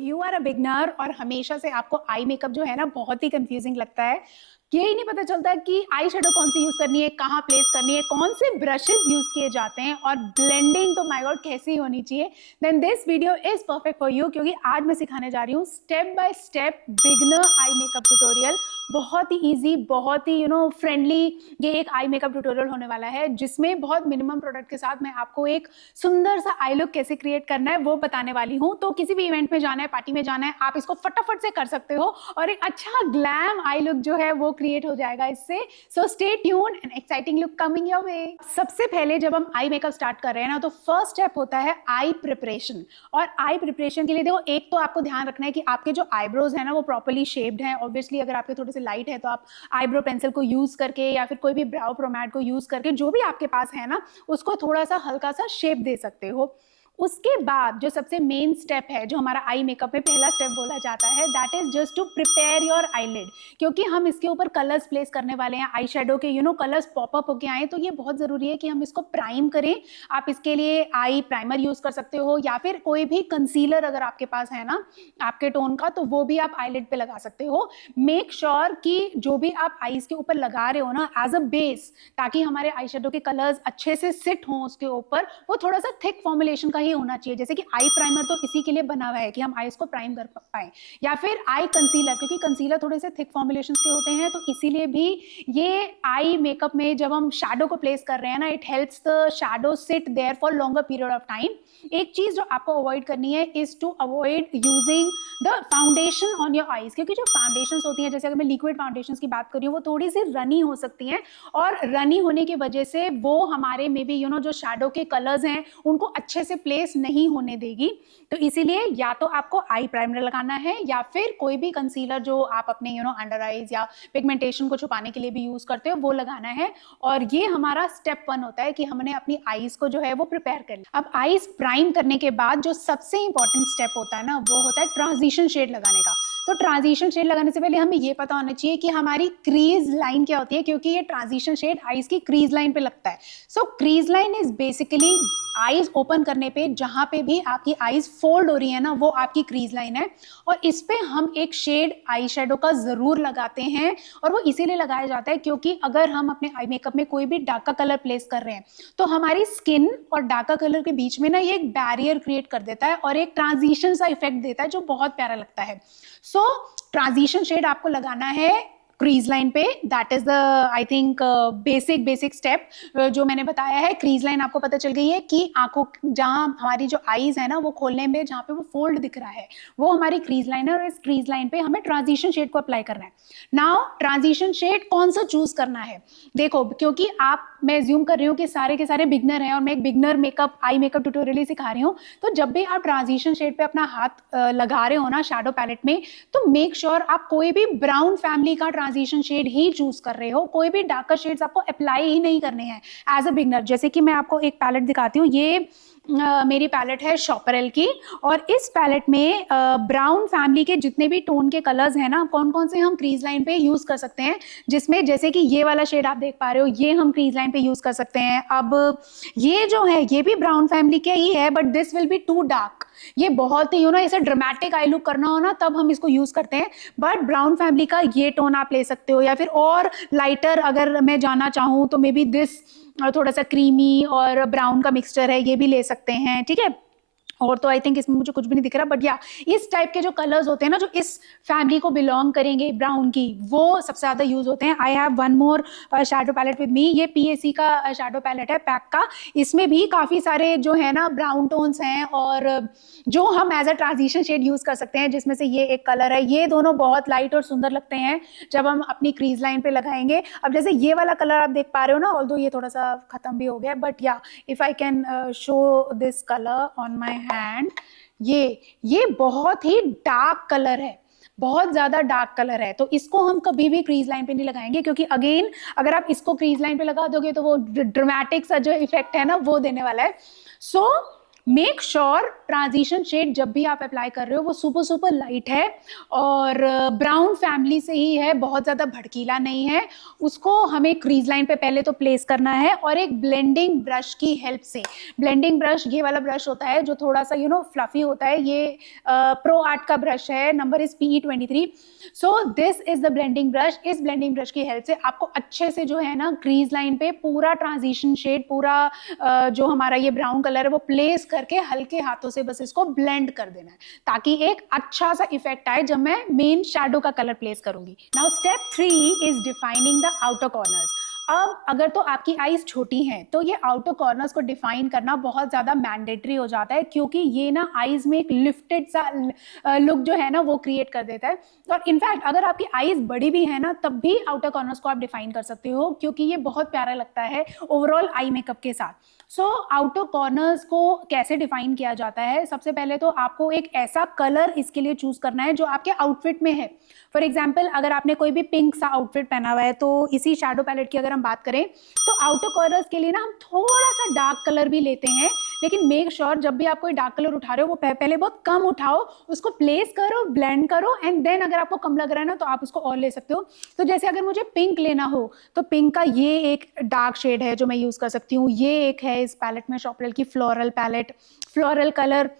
You are a beginner और हमेशा से आपको आई मेकअप जो है ना बहुत ही कंफ्यूजिंग लगता है, यही नहीं पता चलता कि आई शेडो कौन सी यूज करनी है, कहाँ प्लेस करनी है, कौन से ब्रशेस यूज किए जाते हैं और ब्लेंडिंग तो माय गॉड कैसी होनी चाहिए, then this video is perfect for you. क्योंकि आज मैं सिखाने जा रही हूँ step by step beginner eye makeup tutorial. बहुत ही इजी, बहुत ही फ्रेंडली ये एक आई मेकअप ट्यूटोरियल होने वाला है, जिसमें बहुत मिनिमम प्रोडक्ट के साथ मैं आपको एक सुंदर सा आई लुक कैसे क्रिएट करना है वो बताने वाली हूँ। तो किसी भी इवेंट में जाना है, पार्टी में जाना है, आप इसको फटाफट से कर सकते हो और एक अच्छा ग्लैम आई लुक जो है वो क्रिएट हो जाएगा इससे। So stay tuned and exciting look coming your way. सबसे पहले जब हम आई मेकअप स्टार्ट कर रहे हैं ना, तो फर्स्ट स्टेप होता है आई प्रिपरेशन। और आई प्रिपरेशन के लिए देखो, एक तो आपको ध्यान रखना है कि आपके जो आईब्रोज है ना वो प्रॉपर्ली शेप्ड है। ऑब्वियसली अगर आपके थोड़े से लाइट है तो आप आईब्रो पेंसिल को यूज करके या फिर कोई भी ब्राउ प्रोमैट को यूज करके जो भी आपके पास है ना उसको थोड़ा सा हल्का सा शेप दे सकते हो। उसके बाद जो सबसे मेन स्टेप है, जो हमारा आई मेकअप में पहला स्टेप बोला जाता है, that is just to prepare your eyelid. क्योंकि हम इसके ऊपर कलर्स प्लेस करने वाले हैं, आई शेडो के कलर्स पॉपअप होके आए, तो ये बहुत जरूरी है कि हम इसको प्राइम करें। आप इसके लिए आई प्राइमर यूज कर सकते हो या फिर कोई भी कंसीलर अगर आपके पास है ना आपके टोन का, तो वो भी आप आईलिड पे लगा सकते हो। मेक श्योर कि जो भी आप आईज के ऊपर लगा रहे हो ना एज अ बेस, ताकि हमारे आई शेडो के कलर्स अच्छे से सिट हों उसके ऊपर, वो थोड़ा सा थिक फॉर्मुलेशन का ही होना चाहिए। जैसे कि आई प्राइमर तो इसी के लिए बना हुआ है कि हम आईज को प्राइम कर पाए, या फिर आई कंसीलर, क्योंकि कंसीलर थोड़े से थिक फॉर्मुलेशन के होते हैं, तो इसीलिए भी ये आई मेकअप में जब हम शैडो को प्लेस कर रहे हैं ना, it helps the shadow sit there for longer period of time. एक चीज जो आपको अवॉइड करनी है is to avoid using the foundation on your eyes. क्योंकि जो फाउंडेशन होती हैं, जैसे अगर मैं लिक्विड फाउंडेशन की बात करी हूँ, वो थोड़ी सी रनी हो सकती हैं, और रनी होने की वजह से वो हमारे में भी जो शैडो के कलर्स हैं उनको अच्छे से प्लेस नहीं होने देगी। तो इसीलिए या तो आपको आई प्राइमर लगाना है या फिर कोई भी कंसीलर जो आप अपने अंडर आईज या पिगमेंटेशन को छुपाने के लिए भी यूज करते हो वो लगाना है। और ये हमारा स्टेप 1 होता है कि हमने अपनी आईज को जो है वो प्रिपेयर कर लिया। अब आईज प्राइम करने के बाद जो सबसे इंपॉर्टेंट स्टेप होता है ना, वो होता है ट्रांजिशन शेड लगाने का। तो ट्रांजिशन शेड लगाने से पहले हमें ये पता होना चाहिए कि हमारी क्रीज लाइन क्या होती है, क्योंकि ये ट्रांजिशन शेड आईज की क्रीज लाइन पे लगता है। So crease line is basically eyes open करने पे जहां पे भी आपकी आईज फोल्ड हो रही है ना, वो आपकी क्रीज लाइन है। और इस पे हम एक शेड आई शेडो का जरूर लगाते हैं, और वो इसीलिए लगाया जाता है क्योंकि अगर हम अपने आई मेकअप में कोई भी डार्क कलर प्लेस कर रहे हैं तो हमारी स्किन और डार्क कलर के बीच में ना ये एक बैरियर क्रिएट कर देता है और एक ट्रांजिशन सा इफेक्ट देता है जो बहुत प्यारा लगता है। सो ट्रांजिशन शेड आपको लगाना है क्रीज लाइन पे। That is the I think basic step जो मैंने बताया है। क्रीज लाइन आपको पता चल गई है कि आंखों, जहां हमारी जो आईज है ना वो खोलने में जहां पे वो फोल्ड दिख रहा है, वो हमारी क्रीज लाइन है, और इस क्रीज लाइन पे हमें ट्रांजिशन शेड को अप्लाई करना है। नाउ ट्रांजिशन शेड कौन सा चूज करना है, देखो, क्योंकि मैं एज्यूम कर रही हूँ कि सारे के सारे बिगनर हैं और मैं एक beginner makeup eye makeup tutorial ही सिखा रही हूँ। तो जब भी आप ट्रांजिशन शेड पे अपना हाथ लगा रहे हो ना शैडो पैलेट में, तो मेक श्योर आप कोई भी ब्राउन फैमिली का ट्रांजिशन शेड ही चूज कर रहे हो। कोई भी डार्कर शेड्स आपको अप्लाई ही नहीं करने हैं एज अ बिगनर। जैसे कि मैं आपको एक पैलेट दिखाती हूँ, ये मेरी पैलेट है शॉपरेल की, और इस पैलेट में ब्राउन फैमिली के जितने भी टोन के कलर्स हैं ना, कौन कौन से हम क्रीज लाइन पे यूज कर सकते हैं, जिसमें जैसे कि ये वाला शेड आप देख पा रहे हो, ये हम क्रीज लाइन पे यूज कर सकते हैं। अब ये जो है ये भी ब्राउन फैमिली के ही है, but this will be too dark. ये बहुत ही ऐसे ड्रामेटिक आई लुक करना हो ना तब हम इसको यूज करते हैं, बट ब्राउन फैमिली का ये टोन आप ले सकते हो, या फिर और लाइटर अगर मैं जाना चाहूँ तो मे बी दिस थोड़ा सा क्रीमी और ब्राउन का मिक्सचर है, ये भी ले सकते हैं, ठीक है। और तो आई थिंक इसमें मुझे कुछ भी नहीं दिख रहा, बट या इस टाइप के जो कलर्स होते हैं ना, जो इस फैमिली को बिलोंग करेंगे ब्राउन की, वो सबसे ज्यादा यूज होते हैं। I have one more shadow palette with me, ये पीएसी का शैडो पैलेट है पैक का। इसमें भी काफी सारे जो है ना ब्राउन टोन्स हैं, और जो हम as a transition shade use कर सकते हैं, जिसमें से ये एक कलर है। ये दोनों बहुत लाइट और सुंदर लगते हैं जब हम अपनी क्रीज लाइन पे लगाएंगे। अब जैसे ये वाला कलर आप देख पा रहे हो ना, ऑल्दो ये थोड़ा सा खत्म भी हो गया, बट या if I can show this colour on my hand, ये बहुत ही डार्क कलर है, बहुत ज्यादा डार्क कलर है। तो इसको हम कभी भी क्रीज लाइन पे नहीं लगाएंगे, क्योंकि अगेन अगर आप इसको क्रीज लाइन पे लगा दोगे तो वो ड्रामेटिक सा जो इफेक्ट है ना वो देने वाला है। So make sure transition shade जब भी आप अप्लाई कर रहे हो वो सुपर सुपर लाइट है और ब्राउन फैमिली से ही है, बहुत ज़्यादा भड़कीला नहीं है। उसको हमें क्रीज लाइन पे पहले तो प्लेस करना है और एक ब्लेंडिंग ब्रश की हेल्प से, ब्लेंडिंग ब्रश ये वाला ब्रश होता है जो थोड़ा सा फ्लफी होता है, ये प्रो आर्ट का ब्रश है, number is PE23। So this is the blending brush. इस ब्लेंडिंग ब्रश की हेल्प से आपको अच्छे से जो है ना क्रीज लाइन पे पूरा ट्रांजिशन शेड, पूरा जो हमारा ये ब्राउन कलर है वो प्लेस करके हल्के हाथों से बस इसको ब्लेंड कर देना है ताकि एक अच्छा सा इफेक्ट आए जब मैं मेन शैडो का कलर प्लेस करूंगी। Now step 3 is defining the outer corners. अब अगर तो आपकी आईज छोटी हैं तो ये आउटर कॉर्नर्स को डिफाइन करना बहुत ज्यादा मैंडेटरी हो जाता है, क्योंकि ये ना आईज में एक लिफ्टेड सा लुक जो है ना वो क्रिएट कर देता है। और इनफैक्ट अगर आपकी आईज बड़ी भी है ना तब भी आउटर कॉर्नर्स को आप डिफाइन कर सकते हो, क्योंकि ये बहुत प्यारा लगता है ओवरऑल आई मेकअप के साथ। सो आउटर कॉर्नर्स को कैसे डिफाइन किया जाता है, सबसे पहले तो आपको एक ऐसा कलर इसके लिए चूज करना है जो आपके आउटफिट में है। फॉर एग्जाम्पल अगर आपने कोई भी पिंक सा आउटफिट पहना हुआ है तो इसी शैडो पैलेट की अगर हम बात करें तो आउटर कॉर्नर्स के लिए ना हम थोड़ा सा डार्क कलर भी लेते हैं, लेकिन मेक श्योर जब भी आप कोई डार्क कलर उठा रहे हो वो पहले बहुत कम उठाओ, उसको प्लेस करो, ब्लेंड करो एंड देन अगर आपको कम लग रहा है ना तो आप उसको और ले सकते हो। तो जैसे अगर मुझे पिंक लेना हो तो पिंक का ये एक डार्क शेड है जो मैं यूज कर सकती हूँ, ये एक है इस पैलेट में शॉपरेल की फ्लोरल पैलेट, फ्लोरल कलर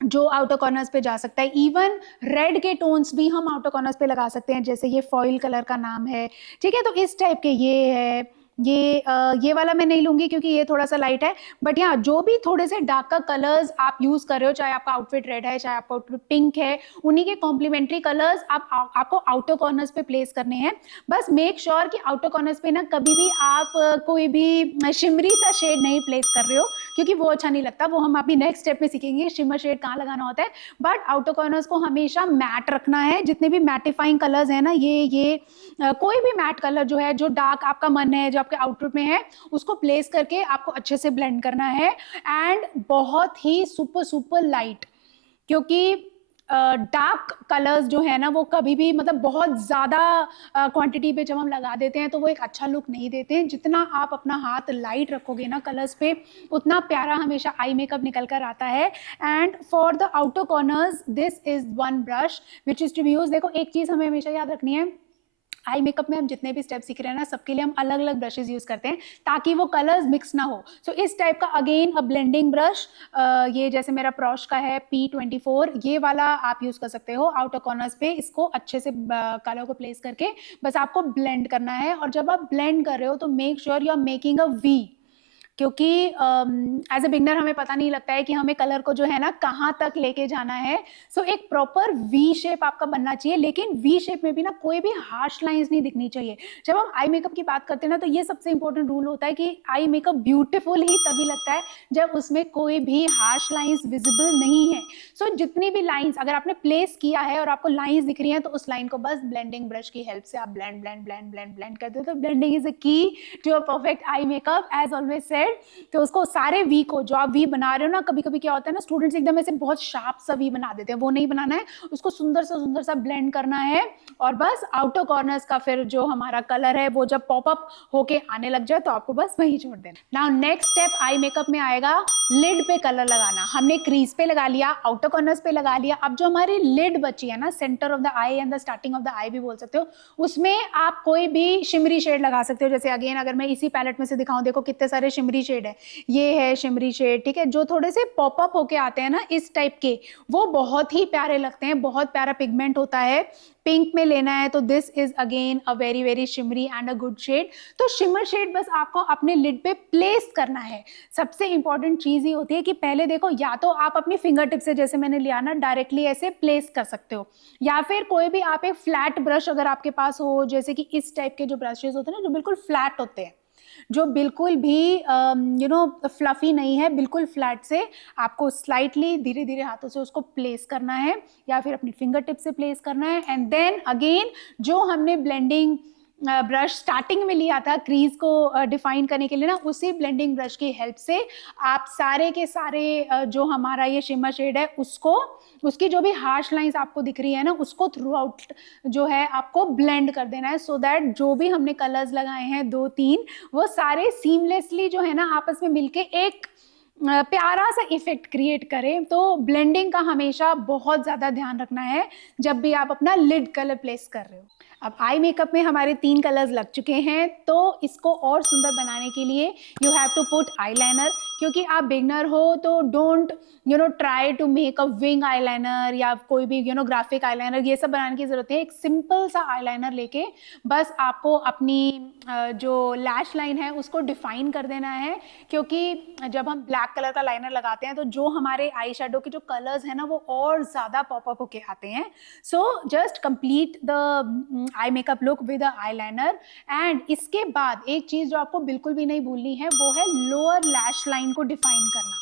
जो आउटर कॉर्नर्स पे जा सकता है। इवन रेड के टोन्स भी हम आउटर कॉर्नर्स पे लगा सकते हैं, जैसे ये फॉइल कलर का नाम है, ठीक है। तो इस टाइप के ये है, ये वाला मैं नहीं लूंगी क्योंकि ये थोड़ा सा लाइट है, बट यहाँ जो भी थोड़े से डार्कर कलर्स आप यूज कर रहे हो, चाहे आपका आउटफिट रेड है चाहे आपका आउटफिट पिंक है, उन्हीं के कॉम्प्लीमेंट्री कलर्स आपको आउटर कॉर्नर्स पे प्लेस करने हैं। बस मेक श्योर कि आउटर कॉर्नर्स पे ना कभी भी आप कोई भी शिमरी सा शेड नहीं प्लेस कर रहे हो, क्योंकि वो अच्छा नहीं लगता। वो हम अभी नेक्स्ट स्टेप में सीखेंगे शिमर शेड कहाँ लगाना होता है। बट आउटर कॉर्नर्स को हमेशा मैट रखना है, जितने भी मैटिफाइंग कलर्स है ना, ये कोई भी मैट कलर जो है, जो डार्क आपका मन है, जो आपके आउटफिट में है, उसको प्लेस करके आपको अच्छे से ब्लेंड करना है। एंड बहुत ही सुपर सुपर लाइट, क्योंकि डार्क कलर्स जो है ना वो कभी भी मतलब बहुत ज़्यादा क्वांटिटी पे जब हम लगा देते हैं तो वो एक अच्छा लुक नहीं देते हैं। जितना आप अपना हाथ लाइट रखोगे ना कलर्स पे, उतना प्यारा हमेशा आई मेकअप निकल कर आता है। And for the outer corners this is one brush which is to be use. देखो एक चीज़ हमें हमेशा याद रखनी है, आई मेकअप में हम जितने भी स्टेप सीख रहे हैं ना सबके लिए हम अलग अलग ब्रशेज यूज करते हैं ताकि वो कलर्स मिक्स ना हो। सो इस टाइप का अगेन अ ब्लेंडिंग ब्रश, ये जैसे मेरा प्रॉश का है P24, ये वाला आप यूज कर सकते हो आउटर कॉर्नर्स पे। इसको अच्छे से कलर को प्लेस करके बस आपको ब्लेंड करना है, और जब आप ब्लेंड कर रहे हो तो make sure you are making a V, क्योंकि एज ए बिगनर हमें पता नहीं लगता है कि हमें कलर को जो है ना कहाँ तक लेके जाना है। सो एक प्रॉपर वी शेप आपका बनना चाहिए, लेकिन वी शेप में भी ना कोई भी हार्श लाइंस नहीं दिखनी चाहिए। जब हम आई मेकअप की बात करते हैं ना तो ये सबसे इंपॉर्टेंट रूल होता है कि आई मेकअप ब्यूटीफुल ही तभी लगता है जब उसमें कोई भी हार्श लाइंस विजिबल नहीं है। सो जितनी भी लाइंस अगर आपने प्लेस किया है और आपको लाइंस दिख रही हैं तो उस लाइन को बस ब्लेंडिंग ब्रश की हेल्प से आप blend blend blend blend blend करते हो। तो blending is a key to a perfect eye makeup as always said. तो उसको सारे वी को जो आप वी बना रहे हो ना, कभी कभी क्या होता है ना स्टूडेंट्स एकदम ऐसे बहुत शार्प सा वी बना देते हैं, वो नहीं बनाना है, उसको सुंदर सा ब्लेंड करना है। और बस आउटर कॉर्नर्स का फिर जो हमारा कलर है वो जब पॉपअप होके आने लग जाए तो आपको बस वही छोड़ देना। Now next step eye makeup में आएगा लिड पे कलर लगाना। हमने क्रीज पे लगा लिया, आउटर कॉर्नर्स पे लगा लिया, अब जो हमारी लिड बची है ना, centre of the eye and the starting of the eye भी बोल सकते हो, उसमें आप कोई भी शिमरी शेड लगा सकते हो। जैसे अगेन अगर मैं इसी पैलेट में से दिखाऊं, देखो कितने सारे शिमरी शेड है, ये है शिमरी शेड, ठीक है, जो थोड़े से पॉपअप होके आते हैं ना इस टाइप के, वो बहुत ही प्यारे लगते हैं, बहुत प्यारा पिगमेंट होता है। पिंक में लेना है तो this is again a very very shimmery and a good shade. तो शिमर शेड बस आपको अपने लिड पे प्लेस करना है। सबसे इंपॉर्टेंट चीज ये होती है कि पहले देखो, या तो आप अपनी फिंगर टिप से जैसे मैंने लिया ना डायरेक्टली ऐसे प्लेस कर सकते हो, या फिर कोई भी आप एक फ्लैट ब्रश अगर आपके पास हो, जैसे कि इस टाइप के जो ब्रशेज होते हैं ना जो बिल्कुल फ्लैट होते हैं, जो बिल्कुल भी फ्लफी नहीं है, बिल्कुल फ्लैट से आपको स्लाइटली धीरे धीरे हाथों से उसको प्लेस करना है, या फिर अपनी फिंगर टिप से प्लेस करना है। एंड देन अगेन जो हमने ब्लेंडिंग ब्रश स्टार्टिंग में लिया था क्रीज को डिफाइन करने के लिए ना, उसी ब्लेंडिंग ब्रश की हेल्प से आप सारे के सारे जो हमारा ये शिमर शेड है उसको, उसकी जो भी हार्श लाइंस आपको दिख रही है ना, उसको थ्रू आउट जो है आपको ब्लेंड कर देना है, सो दैट जो भी हमने कलर्स लगाए हैं 2-3, वो सारे सीमलेसली जो है ना आपस में मिलके एक प्यारा सा इफेक्ट क्रिएट करें। तो ब्लेंडिंग का हमेशा बहुत ज़्यादा ध्यान रखना है जब भी आप अपना लिड कलर प्लेस कर रहे हो। अब आई मेकअप में हमारे 3 कलर्स लग चुके हैं, तो इसको और सुंदर बनाने के लिए you have to put eyeliner. क्योंकि आप बिगनर हो तो don't try to make a wing eyeliner या कोई भी ग्राफिक आईलाइनर, ये सब बनाने की ज़रूरत है। एक सिंपल सा आईलाइनर लेके बस आपको अपनी जो लैश लाइन है उसको डिफाइन कर देना है। क्योंकि जब हम ब्लैक कलर का लाइनर लगाते हैं तो जो हमारे आई शेडो के जो कलर्स हैं ना वो और ज़्यादा पॉपअप होके आते हैं। So just complete the eye makeup look with eye liner. And इसके बाद एक चीज़ जो आपको बिल्कुल भी नहीं भूलनी है वो है लोअर लैश लाइन को डिफाइन करना।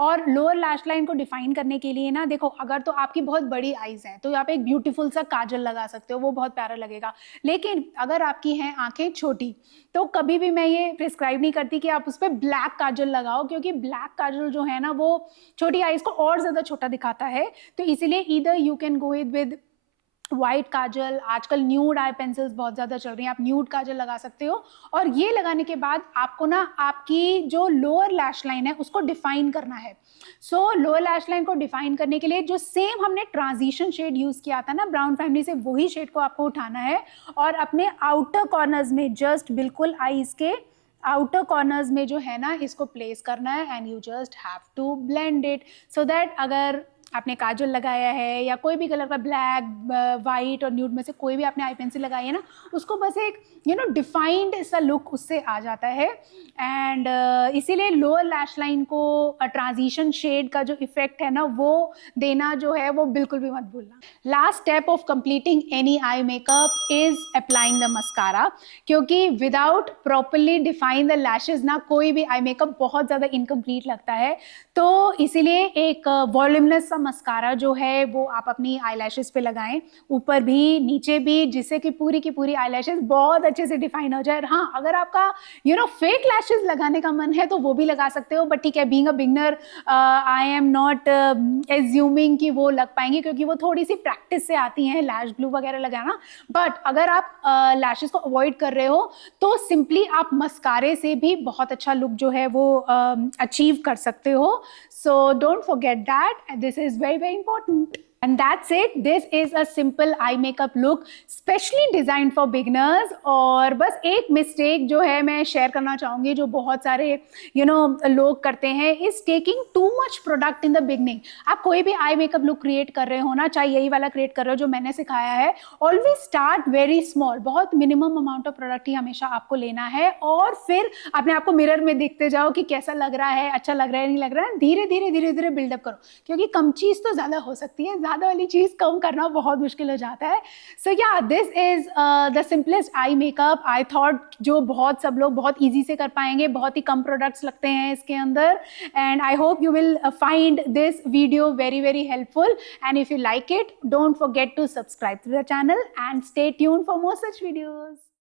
और लोअर लैश लाइन को डिफाइन करने के लिए ना देखो, अगर तो आपकी बहुत बड़ी आईज है तो यहाँ पे एक ब्यूटीफुल सा काजल लगा सकते हो, वो बहुत प्यारा लगेगा। लेकिन अगर आपकी हैं आंखें छोटी तो कभी भी मैं ये प्रिस्क्राइब नहीं करती कि आप उस पर ब्लैक काजल लगाओ, क्योंकि ब्लैक काजल जो है ना वो छोटी आईज को और ज़्यादा छोटा दिखाता है। तो इसीलिए either you can go with white kajal, आजकल न्यूड आई पेंसिल्स बहुत ज़्यादा चल रही हैं, आप न्यूड काजल लगा सकते हो। और ये लगाने के बाद आपको ना आपकी जो लोअर लैश लाइन है उसको डिफाइन करना है। सो लोअर लैश लाइन को डिफाइन करने के लिए जो सेम हमने ट्रांजिशन शेड यूज़ किया था ना ब्राउन फैमिली से, वही शेड को आपको उठाना है और अपने आउटर कॉर्नर्स में जस्ट बिल्कुल आईज के आउटर कॉर्नर्स में जो है ना इसको प्लेस करना है। And you just have to blend it so that अगर आपने काजल लगाया है या कोई भी कलर का ब्लैक, वाइट और न्यूड में से कोई भी आपने आई पेंसिल लगाई है ना, उसको बस एक डिफाइंड सा लुक उससे आ जाता है। एंड इसीलिए लोअर लैश लाइन को ट्रांजिशन शेड का जो इफेक्ट है ना वो देना जो है वो बिल्कुल भी मत भूलना। Last step of completing any eye makeup is applying the mascara. क्योंकि without properly define the lashes ना कोई भी आई मेकअप बहुत ज़्यादा इनकम्प्लीट लगता है। तो इसीलिए एक वॉल्यूमलेस सा मस्कारा जो है वो आप अपनी आईलैशेस पे लगाएं, ऊपर भी नीचे भी, जिससे कि पूरी की पूरी आईलैशेस बहुत अच्छे से डिफाइन हो जाए। हाँ, अगर आपका फेक लैशेस लगाने का मन है तो वो भी लगा सकते हो, बट ठीक है, being a beginner I am not assuming कि वो लग पाएंगे, क्योंकि वो थोड़ी सी प्रैक्टिस से आती हैं लैश ग्लू वगैरह लगाना। बट अगर आप लैशेस को अवॉइड कर रहे हो तो सिंपली आप मस्कारे से भी बहुत अच्छा लुक जो है वो अचीव कर सकते हो। So don't forget that, this is very very important. And that's it. This is a simple eye makeup look specially designed for beginners. और बस एक मिस्टेक जो है मैं शेयर करना चाहूँगी जो बहुत सारे लोग करते हैं, is taking too much product in the beginning. आप कोई भी आई मेकअप लुक क्रिएट कर रहे हो ना, चाहे यही वाला क्रिएट कर रहे हो जो मैंने सिखाया है, ऑलवेज स्टार्ट वेरी स्मॉल। बहुत मिनिमम अमाउंट ऑफ प्रोडक्ट ही हमेशा आपको लेना है और फिर अपने आप को मिरर में देखते जाओ कि कैसा लग रहा है, अच्छा लग रहा है, नहीं लग रहा है। धीरे धीरे धीरे धीरे बिल्डअप करो, क्योंकि कम चीज़ तो ज़्यादा हो सकती है, ज़्यादा वाली चीज़ कम करना बहुत मुश्किल हो जाता है। सो या this is the simplest eye makeup I thought, जो बहुत सब लोग बहुत ईजी से कर पाएंगे। बहुत ही कम प्रोडक्ट्स लगते हैं इसके अंदर। And I hope you will find this video very very helpful. And if you like it, don't forget to subscribe to the channel and stay tuned for more such videos.